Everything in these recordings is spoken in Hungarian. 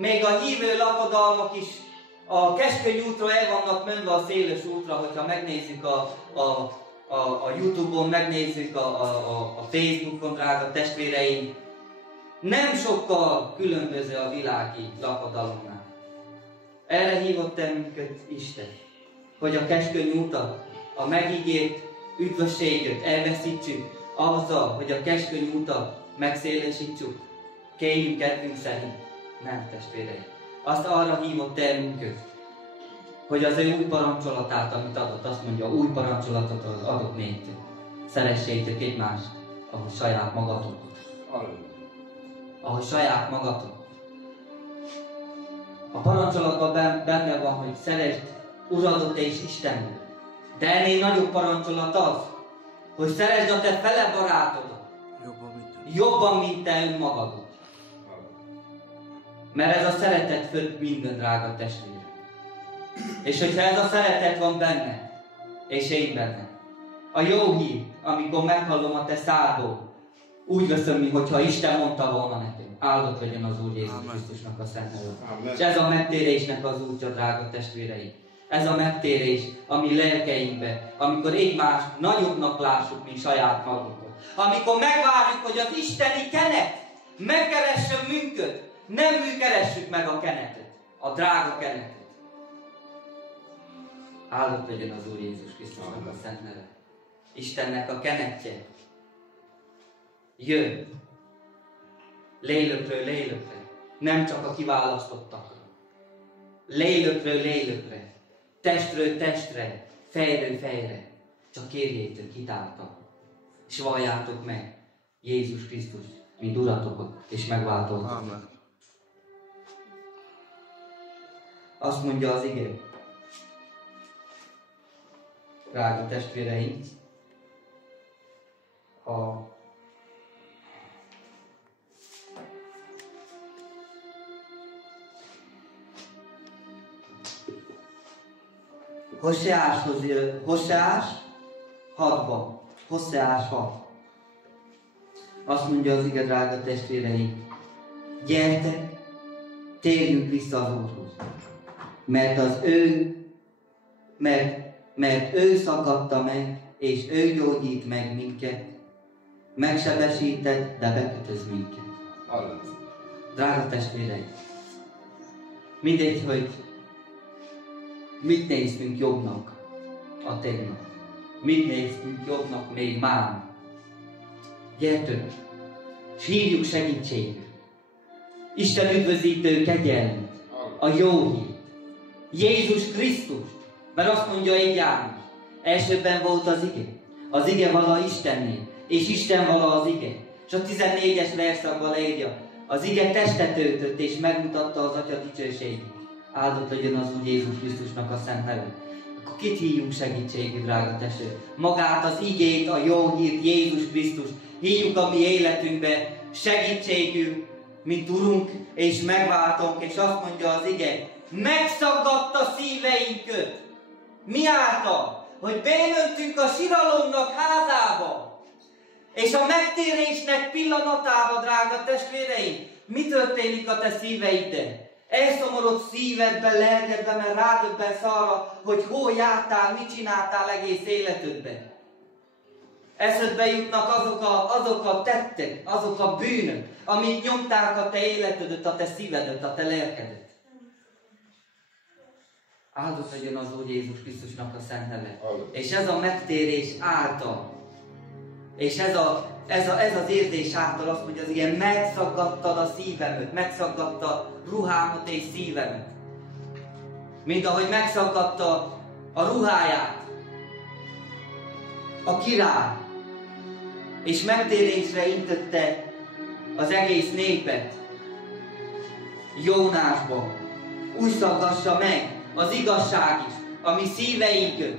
még a hívő lakodalmak is a keskeny útra el vannak menve a széles útra, hogyha megnézzük a YouTube-on, megnézzük a Facebookon, drága testvéreim. Nem sokkal különböző a világi lakodalomnál. Erre hívott el minket Isten, hogy a keskeny útat, a megígért üdvösséget elveszítsük, azzal, hogy a keskeny utat megszélesítsük, kérjünk kedvünk szerint. Nem, testvéreim. Azt arra hívott el minket, hogy az ő új parancsolatát, amit adott, azt mondja, új parancsolatot adott néktek. Szeressétek egymást, ahogy saját magatokat. Ahogy saját magatokat. A parancsolatban benne van, hogy szeresd Uradat és Istenet. De ennél nagyobb parancsolat az, hogy szeresd a te fele barátodat. Jobban, mint te önmagadot. Mert ez a szeretet föld minden, drága testvér. És hogyha ez a szeretet van benne, és én benne, a jó hír, amikor meghallom a te szádból, úgy veszem, mintha Isten mondta volna nekem. Áldott legyen az Úr Jézus Krisztusnak a szent neve. És ez a megtérésnek az útja, drága testvéreim. Ez a megtérés a mi lelkeinkbe, amikor egymást nagyobbnak lássuk, mint saját magunkat. Amikor megvárjuk, hogy az isteni kenet megkeressen minket, nem mi keressük meg a kenetet, a drága kenetet. Áldott legyen az Úr Jézus Krisztusnak a szent neve. Istennek a kenetje jön lélekről lélekre, nem csak a kiválasztottakra. Lélekről lélekre, testről testre, fejről fejre. Csak kérjétek hitáltal, és valljátok meg Jézus Krisztus, mint Uratokat és megváltótokat. Amen. Azt mondja az ige, drága testvéreim, a Hoseás 6-ban, Hoseás 6. Azt mondja az ige, drága testvéreim, gyertek, térjünk vissza az Úrhoz, mert ő szakadta meg, és ő gyógyít meg minket, megsebesített, de bekötöz minket. Drága testvéreim, mindegy, hogy mit néztünk jobbnak a tegnap, mit néztünk jobbnak még már. Gyertünk, s hívjuk segítségül. Isten üdvözítő kegyelmet, a jó hír, Jézus Krisztus, mert azt mondja egy János, elsőbben volt az ige vala Istennél, és Isten vala az ige. És a 14-es verszakban leírja, az ige testet öltött, és megmutatta az Atya dicsőségét. Áldott legyen az Úr Jézus Krisztusnak a szent neve. Akkor kit hívjunk segítségül, drága testvérek? Magát az igét, a jó hírt, Jézus Krisztus. Hívjuk a mi életünkbe segítségül, mint Urunk és megváltónk, és azt mondja az ige, megszaggatta szíveinket. Mi által? Hogy bejöttünk a siralomnak házába, és a megtérésnek pillanatába, drága testvéreim, mi történik a te szíveiddel? Elszomorod szívedben, lelkedben, mert rádöbbensz arra, hogy hol jártál, mit csináltál egész életedben. Eszedbe jutnak azok a tettek, azok a bűnök, amik nyomták a te életedet, a te szívedet, a te lelkedet. Áldott legyen az Úr Jézus Krisztusnak a szent neve. És ez a megtérés által, és ez az érzés által azt mondja, az igen, megszaggattad a szívemet, megszaggatta ruhámat és szívemet. Mint ahogy megszaggatta a ruháját a király, és megtérésre intette az egész népet Jónásba. Úgy szaggassa meg az igazság is, a mi szíveinket,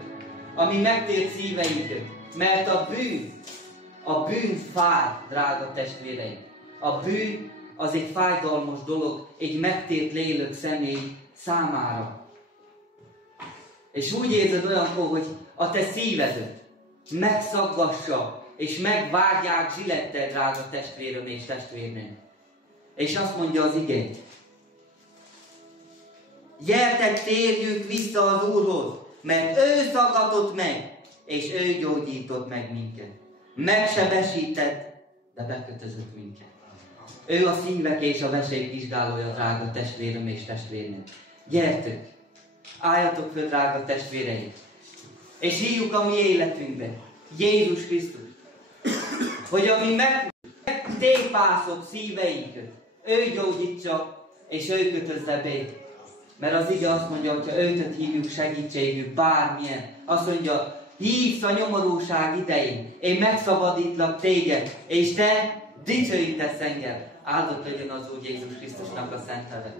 a mi megtért szíveinket, mert a bűn fáj, drága testvéreim. A bűn az egy fájdalmas dolog, egy megtért lélek személy számára. És úgy érzed olyankor, hogy a te szívedet megszaggassa, és megvágják zsilettel, drága testvérem és testvérném. És azt mondja az ige, Gyertek, térjünk vissza az Úrhoz, mert ő szaggatott meg, és ő gyógyított meg minket. Megsebesített, de bekötözött minket. Ő a szívek és a vesék vizsgálója, drága testvérem és testvérnőm. Gyertek, álljatok föl, drága testvéreim, és hívjuk a mi életünkbe Jézus Krisztus, hogy ami megtépászott szíveinket, ő gyógyítsa, és ő kötözze be. Mert az ige azt mondja, hogy ha őt hívjuk segítségük, bármilyen, azt mondja, hívsz a nyomorúság idején, én megszabadítlak téged, és te dicsőítesz engem. Áldott legyen az Úr Jézus Krisztusnak a szent neve.